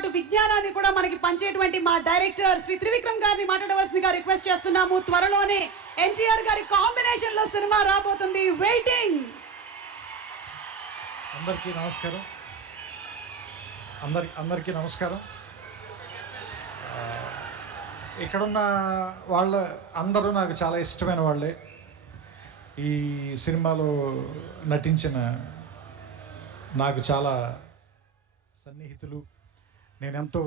పాటు విజ్ఞానాన్ని కూడా మనకి పంచేటువంటి మా డైరెక్టర్ శ్రీ త్రివిక్రమ్ గారిని మాట్లాడవలసిందిగా రిక్వెస్ట్ చేస్తున్నాము. త్వరలోనే ఎన్టీఆర్ గారి కాంబినేషన్ లో సినిమా రాబోతుంది. వెయిటింగ్. అందరికీ నమస్కారం. ఇక్కడున్న వాళ్ళ అందరూ నాకు చాలా ఇష్టమైన వాళ్ళే. ఈ సినిమాలో నటించిన నాకు చాలా సన్నిహితులు. నేనెంతో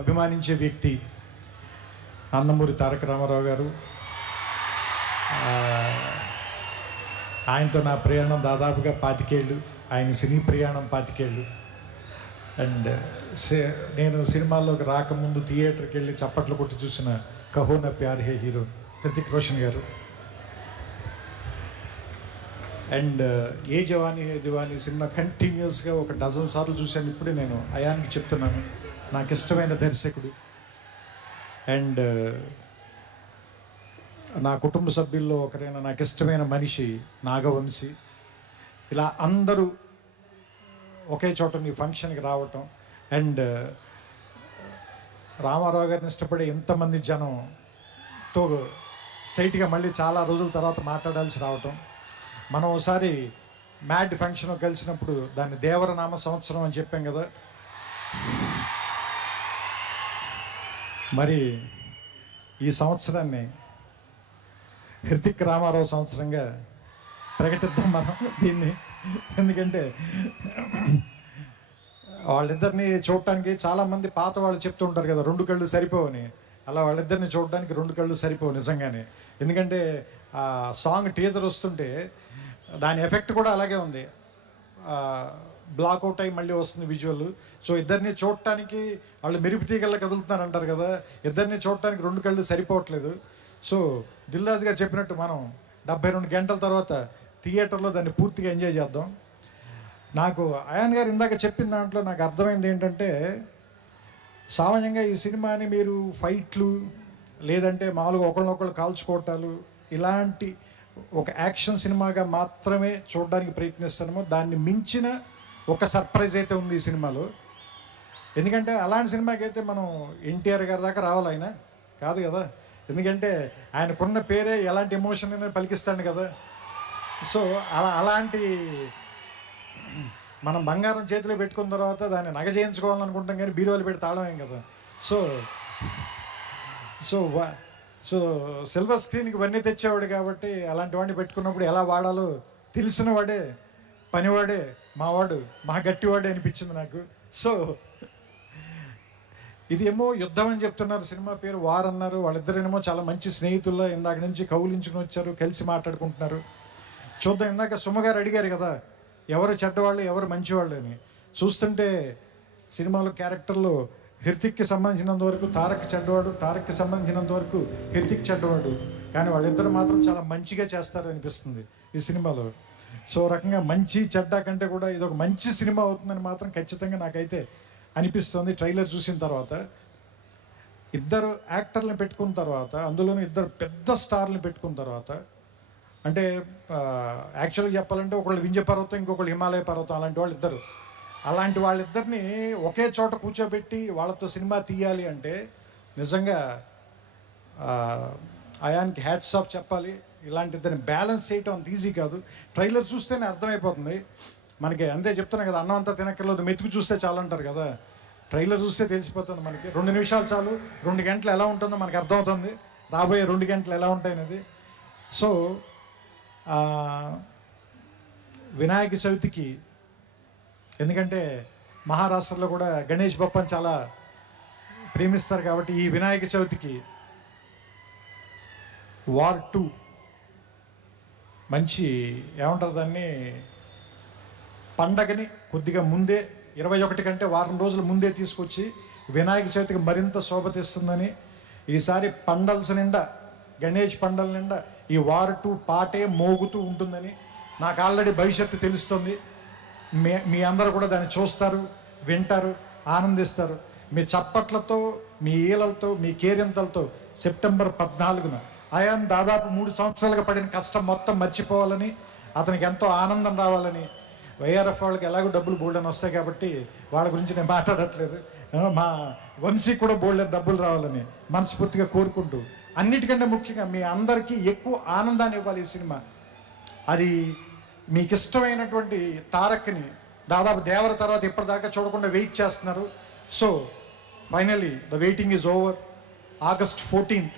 అభిమానించే వ్యక్తి నందమూరి తారక రామారావు గారు. ఆయనతో నా ప్రయాణం దాదాపుగా 25 ఏళ్ళు, ఆయన సినీ ప్రయాణం 25 ఏళ్ళు. అండ్ నేను సినిమాల్లోకి రాకముందు థియేటర్కి వెళ్ళి చప్పట్లు కొట్టి చూసిన కహో నా ప్యార్ హే హీరో హృతిక్ రోషన్ గారు. అండ్ ఏ జవానీ హే దివానీ సినిమా కంటిన్యూస్గా 12 సార్లు చూశాను. ఇప్పుడే నేను అయాన్కి చెప్తున్నాను, నాకు ఇష్టమైన దర్శకుడు. అండ్ నా కుటుంబ సభ్యుల్లో ఒకరైన నాకు ఇష్టమైన మనిషి నాగవంశీ. ఇలా అందరూ ఒకే చోట నీ ఫంక్షన్కి రావటం, అండ్ రామారావు గారిని ఇష్టపడే ఎంతమంది జనంతో స్ట్రైట్గా మళ్ళీ చాలా రోజుల తర్వాత మాట్లాడాల్సి రావటం. మనం ఒకసారి మ్యాడ్ ఫంక్షన్ కలిసినప్పుడు దాన్ని దేవరనామ సంవత్సరం అని చెప్పాం కదా. మరి ఈ సంవత్సరాన్ని హృతిక్ రామారావు సంవత్సరంగా ప్రకటిద్దాం మనం దీన్ని. ఎందుకంటే వాళ్ళిద్దరిని చూడటానికి చాలామంది పాత వాళ్ళు చెప్తూ ఉంటారు కదా 2 కళ్ళు సరిపోవని. అలా వాళ్ళిద్దరిని చూడడానికి 2 కళ్ళు సరిపోవు నిజంగానే. ఎందుకంటే ఆ సాంగ్ టీజర్ వస్తుంటే దాని ఎఫెక్ట్ కూడా అలాగే ఉంది. బ్లాక్అవుట్ అయ్యి మళ్ళీ వస్తుంది విజువల్. సో ఇద్దరిని చూడటానికి వాళ్ళు మెరుపు తీగల్లో కదులుతున్నారు అంటారు కదా, ఇద్దరిని చూడటానికి 2 కళ్ళు సరిపోవట్లేదు. సో దిల్ రాజు గారు చెప్పినట్టు మనం 72 గంటల తర్వాత థియేటర్లో దాన్ని పూర్తిగా ఎంజాయ్ చేద్దాం. నాకు అయాన్ గారు ఇందాక చెప్పిన దాంట్లో నాకు అర్థమైంది ఏంటంటే, సామాన్యంగా ఈ సినిమాని మీరు ఫైట్లు లేదంటే మామూలుగా ఒకళ్ళనొకళ్ళు కాల్చుకోవటాలు ఇలాంటి ఒక యాక్షన్ సినిమాగా మాత్రమే చూడడానికి ప్రయత్నిస్తాము. దాన్ని మించిన ఒక సర్ప్రైజ్ అయితే ఉంది ఈ సినిమాలో. ఎందుకంటే అలాంటి సినిమాకి అయితే మనం ఎన్టీఆర్ గారి దాకా రావాలి, ఆయన కాదు కదా. ఎందుకంటే ఆయనకున్న పేరే ఎలాంటి ఎమోషన్ అయినా పలికిస్తాడు కదా. సో అలాంటి మనం బంగారం చేతిలో పెట్టుకున్న తర్వాత దాన్ని నగ చేయించుకోవాలనుకుంటాం, కానీ బీరువాలు పెట్టి తాళమేం కదా. సో సో సో సిల్వర్ స్క్రీన్కి ఇవన్నీ తెచ్చేవాడు కాబట్టి అలాంటి వాడిని పెట్టుకున్నప్పుడు ఎలా వాడాలో తెలిసిన వాడే, పనివాడే, మావాడు, మా గట్టివాడే అనిపించింది నాకు. సో ఇది ఏమో యుద్ధం అని చెప్తున్నారు, సినిమా పేరు వార్ అన్నారు. వాళ్ళిద్దరేమో చాలా మంచి స్నేహితుల్లో ఇందాక నుంచి కౌలించుకుని వచ్చారు, కలిసి మాట్లాడుకుంటున్నారు. చూద్దాం. ఇందాక సుమగారు అడిగారు కదా ఎవరు చెడ్డవాళ్ళు ఎవరు మంచివాళ్ళు అని. చూస్తుంటే సినిమాలో క్యారెక్టర్లో హృతిక్కి సంబంధించినంత వరకు తారక్ చెడ్డవాడు, తారక్కి సంబంధించినంత వరకు హృతిక్ చెడ్డవాడు. కానీ వాళ్ళిద్దరు మాత్రం చాలా మంచిగా చేస్తారు అనిపిస్తుంది ఈ సినిమాలో. సో రకంగా మంచి చెడ్డ కంటే కూడా ఇది ఒక మంచి సినిమా అవుతుందని మాత్రం ఖచ్చితంగా నాకైతే అనిపిస్తుంది. ట్రైలర్ చూసిన తర్వాత ఇద్దరు యాక్టర్లను పెట్టుకున్న తర్వాత, అందులోనూ ఇద్దరు పెద్ద స్టార్లను పెట్టుకున్న తర్వాత, అంటే యాక్చువల్గా చెప్పాలంటే ఒకళ్ళు వింధ్య పర్వతం, ఇంకొకళ్ళు హిమాలయ పర్వతం, అలాంటి వాళ్ళు ఇద్దరు. అలాంటి వాళ్ళిద్దరిని ఒకే చోట కూర్చోబెట్టి వాళ్ళతో సినిమా తీయాలి అంటే నిజంగా అయాన్కి హ్యాట్స్ ఆఫ్ చెప్పాలి. ఇలాంటి ఇద్దరిని బ్యాలెన్స్ చేయటం అంత ఈజీ కాదు. ట్రైలర్ చూస్తేనే అర్థమైపోతుంది మనకి. అంతే చెప్తున్నా కదా, అన్నం అంతా తినక్కర్లేదు, మెతుకు చూస్తే చాలు అంటారు కదా. ట్రైలర్ చూస్తే తెలిసిపోతుంది మనకి. 2 నిమిషాలు చాలు, 2 గంటలు ఎలా ఉంటుందో మనకు అర్థమవుతుంది, రాబోయే 2 గంటలు ఎలా ఉంటాయి అనేది. సో వినాయక చవితికి, ఎందుకంటే మహారాష్ట్రలో కూడా గణేష్ బప్పని చాలా ప్రేమిస్తారు కాబట్టి ఈ వినాయక చవితికి వార్ 2 మంచి ఏమంటారు దాన్ని, పండగని కొద్దిగా ముందే 21 కంటే వారం రోజుల ముందే తీసుకొచ్చి వినాయక చవితికి మరింత శోభ తెస్తుందని, ఈసారి పండల్స్ నిండా, గణేష్ పండల నిండా ఈ వార్ 2 పాటే మోగుతూ ఉంటుందని నాకు ఆల్రెడీ భవిష్యత్తు తెలుస్తుంది. మీ అందరూ కూడా దాన్ని చూస్తారు, వింటారు, ఆనందిస్తారు. మీ చప్పట్లతో, మీ ఈలలతో, మీ కేరింతలతో సెప్టెంబర్ 14న అయాన్ దాదాపు 3 సంవత్సరాలుగా పడిన కష్టం మొత్తం మర్చిపోవాలని, అతనికి ఎంతో ఆనందం రావాలని, వైఆర్ఎఫ్ వాళ్ళకి ఎలాగో డబ్బులు బోల్డని వస్తాయి కాబట్టి వాళ్ళ గురించి నేను మాట్లాడట్లేదు. మా వంశీకి కూడా బోల్డని డబ్బులు రావాలని మనస్ఫూర్తిగా కోరుకుంటూ, అన్నిటికంటే ముఖ్యంగా మీ అందరికీ ఎక్కువ ఆనందాన్ని ఇవ్వాలి ఈ సినిమా. అది మీకు ఇష్టమైనటువంటి తారక్ని దాదాపు దేవర తర్వాత ఇప్పటిదాకా చూడకుండా వెయిట్ చేస్తున్నారు. So finally the waiting is over. August 14th,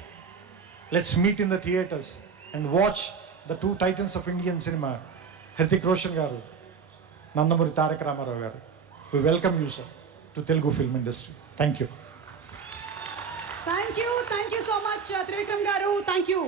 let's meet in the theaters and watch the two titans of Indian cinema, Hrithik Roshan garu, Nandamuri Tarak Ramarao garu. We welcome you, sir, to Telugu film industry. Thank you. Thank you so much, Trivikram garu. Thank you.